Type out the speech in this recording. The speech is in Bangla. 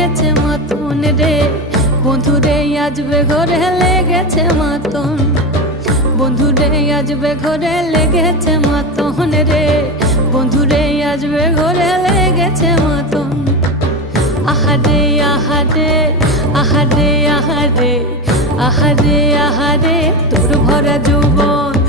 লেগেছে মতন রে, বন্ধুরে আসবে ঘরে লেগেছে মতন, বন্ধুরে আসবে ঘরে লেগেছে মতন রে, বন্ধুরে আসবে ঘরে লেগেছে মতন। আহারে আহারে আহারে আহারে আহারে আহারে তোর ভরা যৌবন